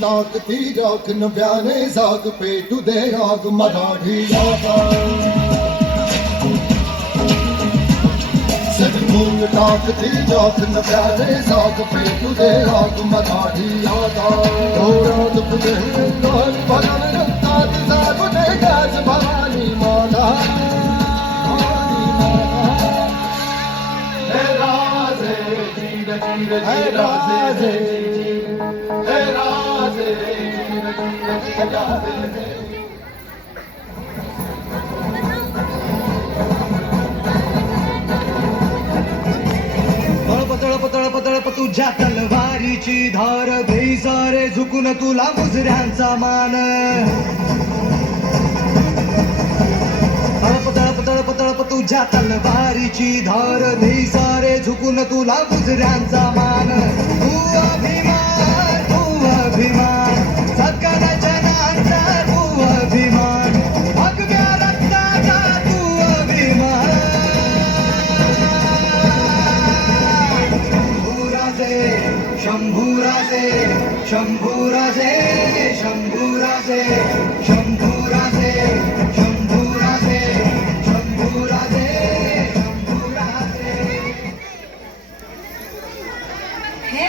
ताकती राख नव्याने जाग पेटू दे आग मराठी सटकून ताकती राख नव्याने जाग पेटू दे आग मराठी थोरात पुढे भगवान रक्तात जागुने गाज भवानी माता हे राजे जीर जीर हे राजे हे राजे जीर जीर तळप तुझ्या तलवारीची धार देई सारे झुकून तुला मुजऱ्यांचा मान तळप तुझ्या तलवारीची धार देई सारे झुकून तुला मुजऱ्यांचा मान तू अभिमान सकल जनांचा तू अभिमान भगव्या रक्ताचा तू अभिमान शंभूराजे शंभूराजे शंभूराजे शंभूराजे शंभूराजे शंभूराजे शंभूराजे हे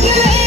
Happy